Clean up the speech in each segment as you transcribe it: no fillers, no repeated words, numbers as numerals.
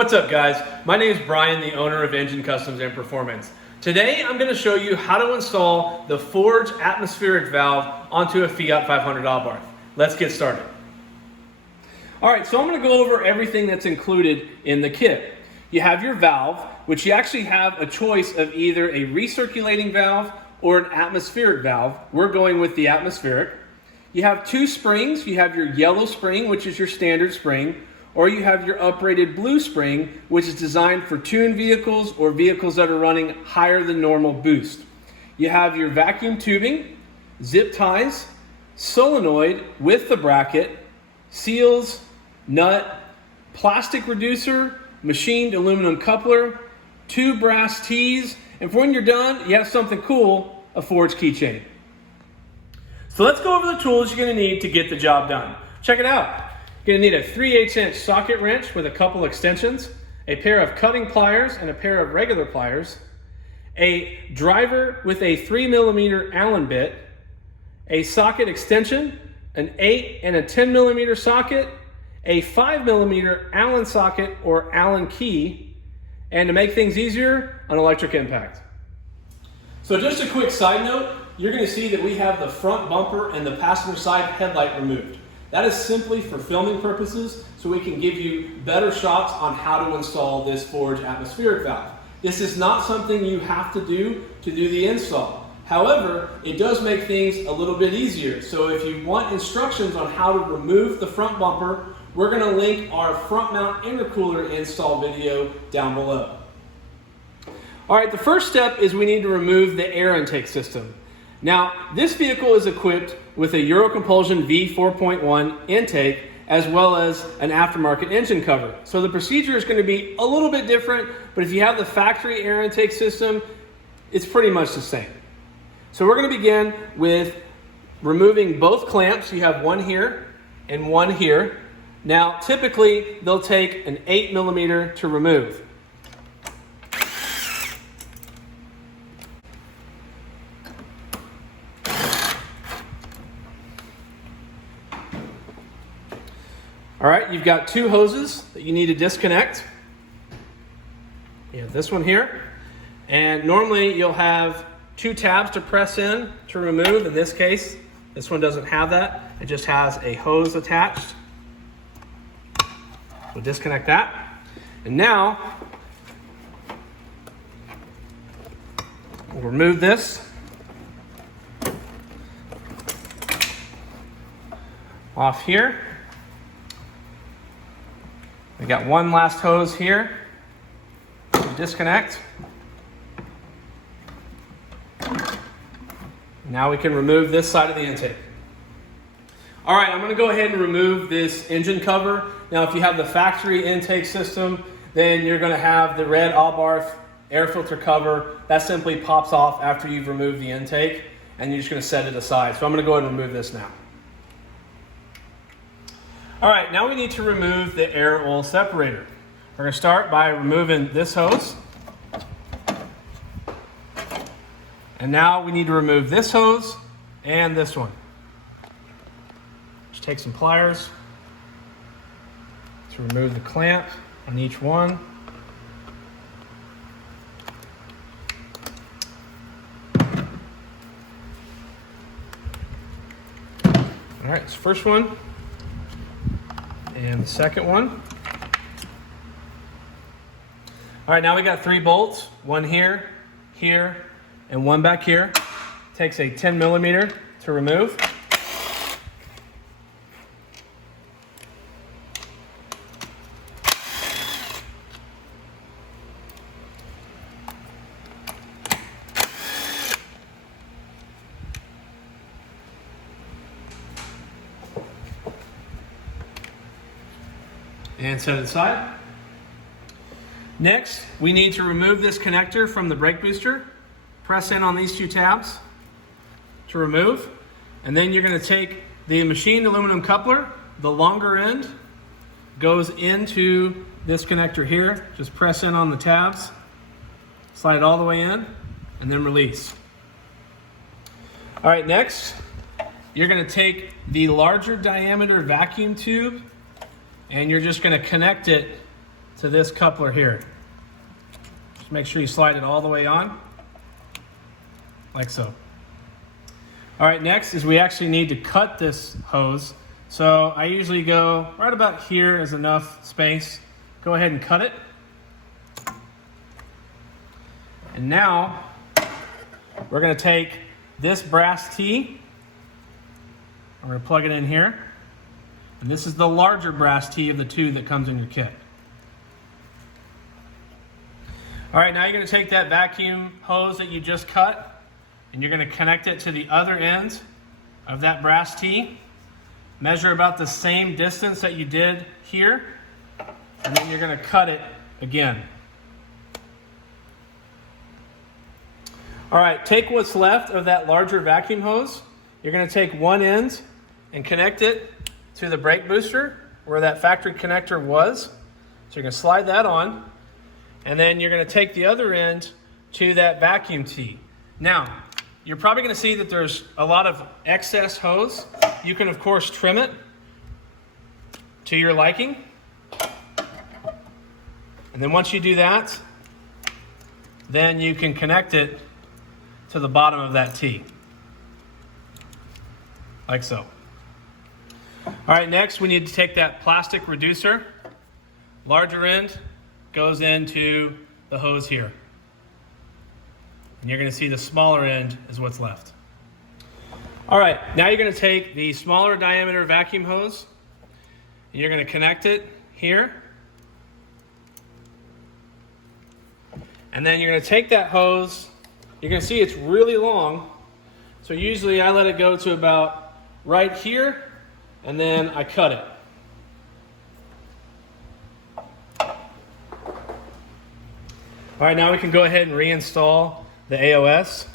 What's up guys? My name is Brian, the owner of Engine Customs and Performance. Today I'm going to show you how to install the Forge atmospheric valve onto a Fiat 500 Abarth. Let's get started. Alright, so I'm going to go over everything that's included in the kit. You have your valve, which you actually have a choice of either a recirculating valve or an atmospheric valve. We're going with the atmospheric. You have two springs. You have your yellow spring, which is your standard spring, or you have your uprated blue spring, which is designed for tuned vehicles or vehicles that are running higher than normal boost. You have your vacuum tubing, zip ties, solenoid with the bracket, seals, nut, plastic reducer, machined aluminum coupler, two brass T's, and for when you're done, you have something cool, a Forge keychain. So let's go over the tools you're going to need to get the job done. Check it out. You're going to need a 3/8" socket wrench with a couple extensions, a pair of cutting pliers and a pair of regular pliers, a driver with a 3mm Allen bit, a socket extension, an 8 and a 10mm socket, a 5mm Allen socket or Allen key, and to make things easier, an electric impact. So just a quick side note, you're going to see that we have the front bumper and the passenger side headlight removed. That is simply for filming purposes, so we can give you better shots on how to install this Forge atmospheric valve. This is not something you have to do the install. However, it does make things a little bit easier. So if you want instructions on how to remove the front bumper, we're going to link our front mount intercooler install video down below. All right, the first step is we need to remove the air intake system. Now, this vehicle is equipped with a Eurocompulsion V4.1 intake as well as an aftermarket engine cover. So the procedure is going to be a little bit different, but if you have the factory air intake system, it's pretty much the same. So we're going to begin with removing both clamps. You have one here and one here. Now, typically, they'll take an 8mm to remove. All right, you've got two hoses that you need to disconnect. You have this one here, and normally you'll have two tabs to press in to remove. In this case, this one doesn't have that. It just has a hose attached. We'll disconnect that. And now, we'll remove this off here. We got one last hose here. Disconnect. Now we can remove this side of the intake. All right, I'm going to go ahead and remove this engine cover. Now, if you have the factory intake system, then you're going to have the red Abarth air filter cover. That simply pops off after you've removed the intake, and you're just going to set it aside. So I'm going to go ahead and remove this now. All right, now we need to remove the air oil separator. We're going to start by removing this hose. And now we need to remove this hose and this one. Just take some pliers to remove the clamp on each one. All right, so first one. And the second one. All right, now we got 3 bolts, one here, here, and one back here. Takes a 10mm to remove. And set it aside. Next, we need to remove this connector from the brake booster. Press in on these two tabs to remove. And then you're going to take the machined aluminum coupler. The longer end goes into this connector here. Just press in on the tabs, slide it all the way in, and then release. All right, next, you're going to take the larger diameter vacuum tube and you're just going to connect it to this coupler here. Just make sure you slide it all the way on, like so. All right, next is we actually need to cut this hose. So I usually go right about here is enough space. Go ahead and cut it. And now we're going to take this brass T. I'm going to plug it in here. And this is the larger brass T of the two that comes in your kit. All right, now you're going to take that vacuum hose that you just cut and you're going to connect it to the other end of that brass T. Measure about the same distance that you did here, and then you're going to cut it again. All right, take what's left of that larger vacuum hose. You're going to take one end and connect it to the brake booster where that factory connector was. So you're going to slide that on, and then you're going to take the other end to that vacuum T. Now, you're probably going to see that there's a lot of excess hose. You can, of course, trim it to your liking. And then once you do that, then you can connect it to the bottom of that T, like so. All right, next we need to take that plastic reducer. Larger end goes into the hose here. And you're going to see the smaller end is what's left. All right, now you're going to take the smaller diameter vacuum hose and you're going to connect it here. And then you're going to take that hose. You're going to see it's really long. So usually I let it go to about right here and then I cut it. All right, now we can go ahead and reinstall the AOS.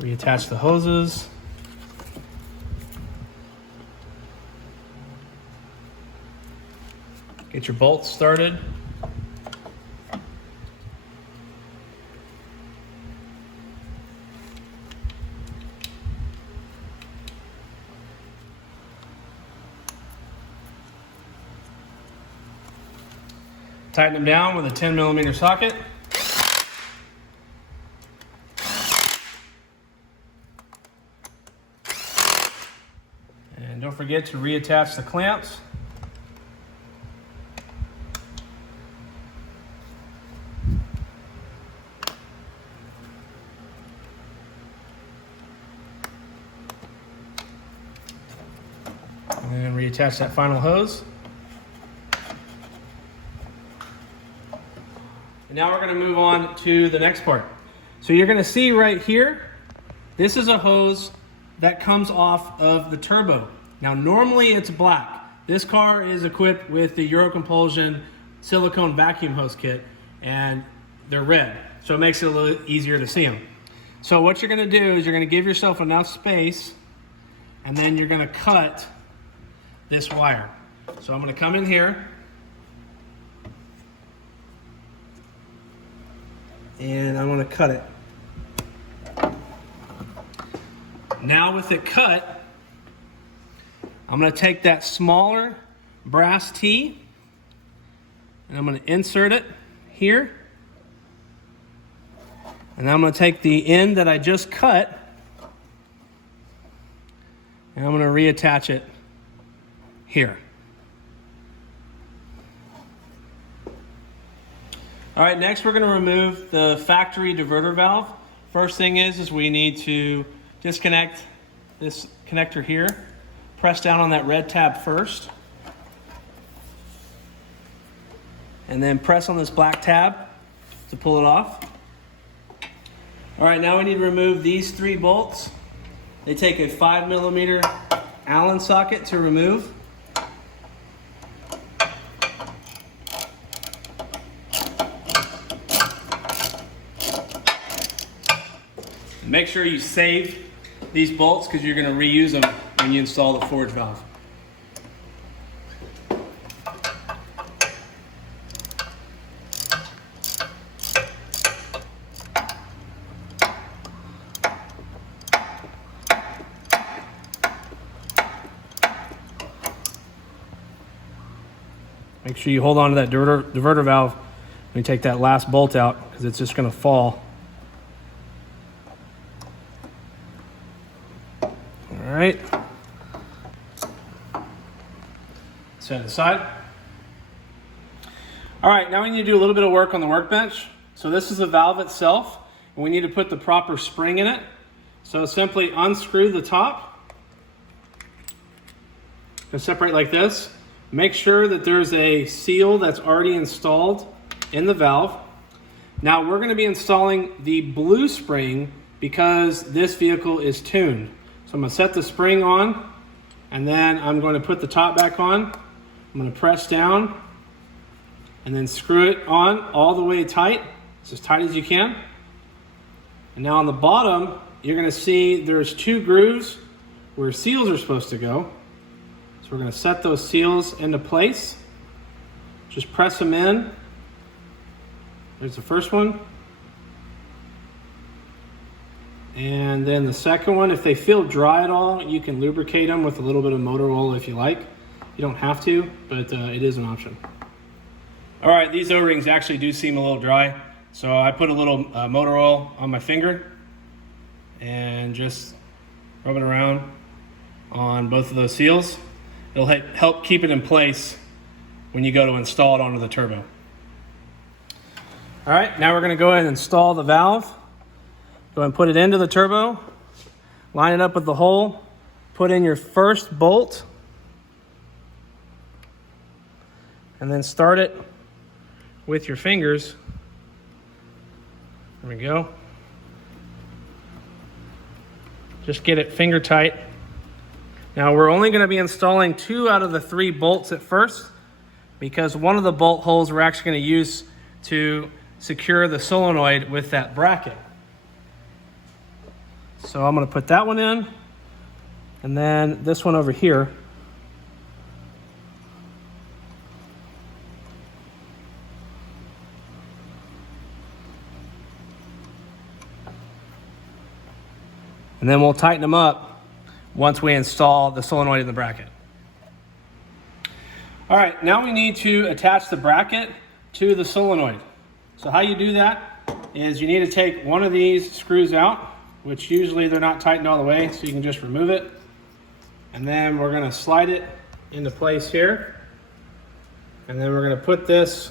Reattach the hoses. Get your bolts started. Tighten them down with a 10mm socket. And don't forget to reattach the clamps. And then reattach that final hose. And now we're going to move on to the next part. So you're going to see right here, this is a hose that comes off of the turbo. Now normally it's black. This car is equipped with the Eurocompulsion silicone vacuum hose kit and they're red. So it makes it a little easier to see them. So what you're going to do is you're going to give yourself enough space and then you're going to cut this wire. So I'm going to come in here and I'm going to cut it. Now with it cut, I'm going to take that smaller brass T and I'm going to insert it here. And I'm going to take the end that I just cut and I'm going to reattach it here. All right, next we're going to remove the factory diverter valve. First thing is we need to disconnect this connector here. Press down on that red tab first. And then press on this black tab to pull it off. All right, now we need to remove these 3 bolts. They take a 5mm Allen socket to remove. Make sure you save these bolts because you're going to reuse them when you install the forge valve. Make sure you hold on to that diverter valve when you take that last bolt out, because it's just going to fall. All right. Set it aside. All right, now we need to do a little bit of work on the workbench. So this is the valve itself, and we need to put the proper spring in it. So simply unscrew the top and separate like this. Make sure that there's a seal that's already installed in the valve. Now we're going to be installing the blue spring because this vehicle is tuned. So I'm going to set the spring on, and then I'm going to put the top back on. I'm going to press down and then screw it on all the way tight. It's as tight as you can. And now on the bottom, you're going to see there's 2 grooves where seals are supposed to go. So we're going to set those seals into place. Just press them in. There's the first one. And then the second one, if they feel dry at all, you can lubricate them with a little bit of motor oil if you like. You don't have to, but it is an option. All right, these O-rings actually do seem a little dry. So I put a little motor oil on my finger and just rub it around on both of those seals. It'll help keep it in place when you go to install it onto the turbo. All right, now we're going to go ahead and install the valve. Go ahead and put it into the turbo, line it up with the hole, put in your first bolt, and then start it with your fingers. There we go. Just get it finger tight. Now we're only going to be installing 2 out of the 3 bolts at first, because one of the bolt holes we're actually going to use to secure the solenoid with that bracket. So I'm going to put that one in, and then this one over here. And then we'll tighten them up once we install the solenoid in the bracket. All right, now we need to attach the bracket to the solenoid. So how you do that is you need to take one of these screws out, which usually they're not tightened all the way, so you can just remove it. And then we're gonna slide it into place here. And then we're gonna put this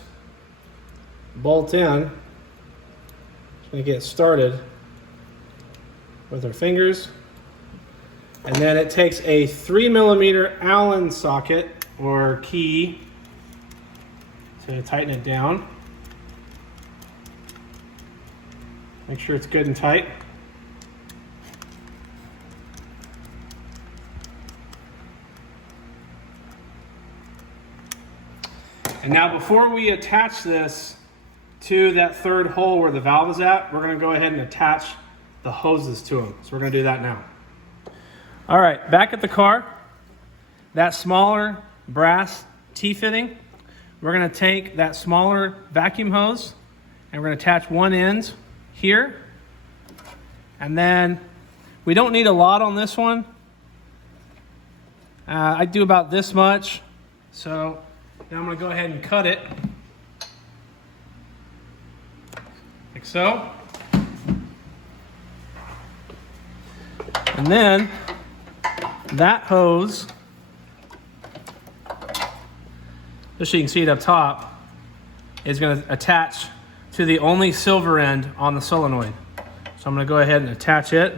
bolt in. Just gonna get started with our fingers. And then it takes a 3mm Allen socket or key to tighten it down. Make sure it's good and tight. And now before we attach this to that third hole where the valve is at, we're going to go ahead and attach the hoses to them. So we're going to do that now. All right, back at the car, that smaller brass T-fitting, we're going to take that smaller vacuum hose and we're going to attach one end here. And then we don't need a lot on this one. I do about this much. So now I'm going to go ahead and cut it like so. And then that hose, just so you can see it up top, is going to attach to the only silver end on the solenoid. So I'm going to go ahead and attach it.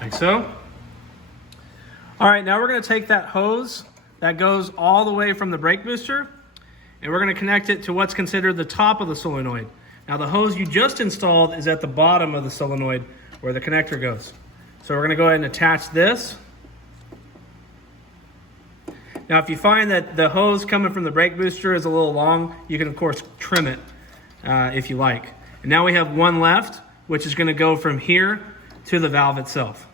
Like so. All right, now we're going to take that hose that goes all the way from the brake booster, and we're going to connect it to what's considered the top of the solenoid. Now the hose you just installed is at the bottom of the solenoid where the connector goes. So we're going to go ahead and attach this. Now if you find that the hose coming from the brake booster is a little long, you can of course trim it if you like. And now we have one left, which is going to go from here to the valve itself.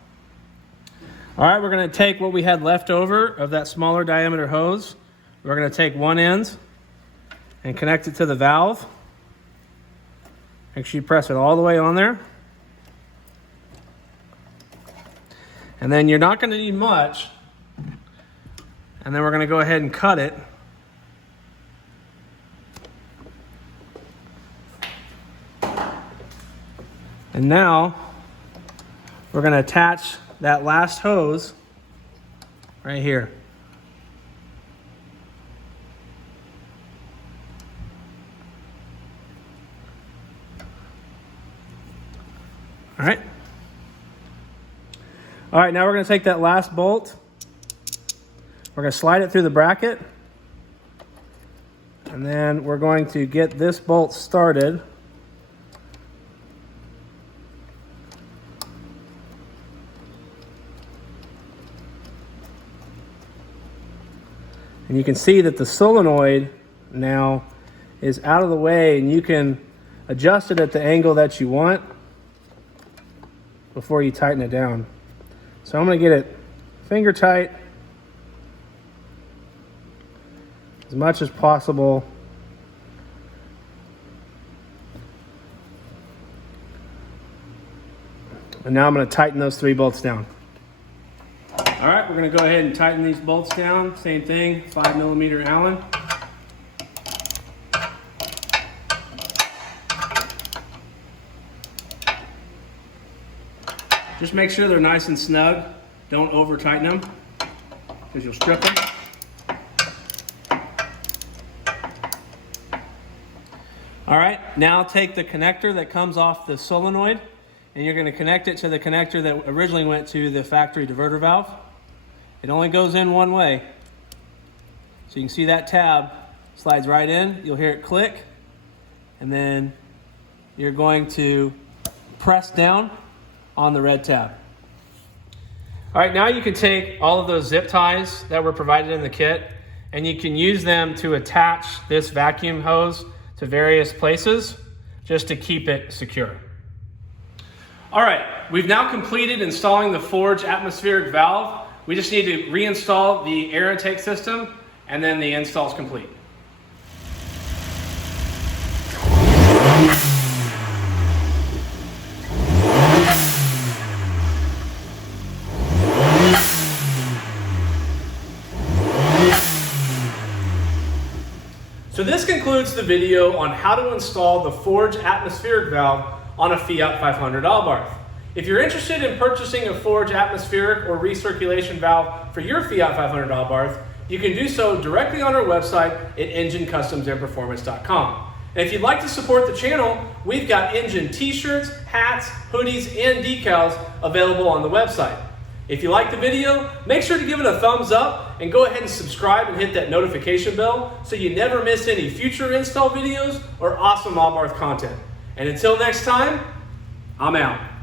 All right, we're going to take what we had left over of that smaller diameter hose. We're going to take one end and connect it to the valve. Make sure you press it all the way on there. And then you're not going to need much. And then we're going to go ahead and cut it. And now we're going to attach that last hose right here. All right. All right, now we're going to take that last bolt. We're going to slide it through the bracket. And then we're going to get this bolt started. And you can see that the solenoid now is out of the way, and you can adjust it at the angle that you want before you tighten it down. So I'm going to get it finger tight as much as possible. And now I'm going to tighten those 3 bolts down. All right, we're going to go ahead and tighten these bolts down. Same thing, 5mm Allen. Just make sure they're nice and snug. Don't over tighten them because you'll strip them. All right, now take the connector that comes off the solenoid and you're going to connect it to the connector that originally went to the factory diverter valve. It only goes in one way. So you can see that tab slides right in. You'll hear it click. And then you're going to press down on the red tab. All right, now you can take all of those zip ties that were provided in the kit and you can use them to attach this vacuum hose to various places just to keep it secure. All right, we've now completed installing the Forge atmospheric valve. We just need to reinstall the air intake system and then the install is complete. So this concludes the video on how to install the Forge atmospheric valve on a Fiat 500 Abarth. If you're interested in purchasing a Forge atmospheric or recirculation valve for your Fiat 500 Abarth, you can do so directly on our website at ngencustoms.com. And if you'd like to support the channel, we've got engine t-shirts, hats, hoodies, and decals available on the website. If you like the video, make sure to give it a thumbs up and go ahead and subscribe and hit that notification bell so you never miss any future install videos or awesome Abarth content. And until next time, I'm out.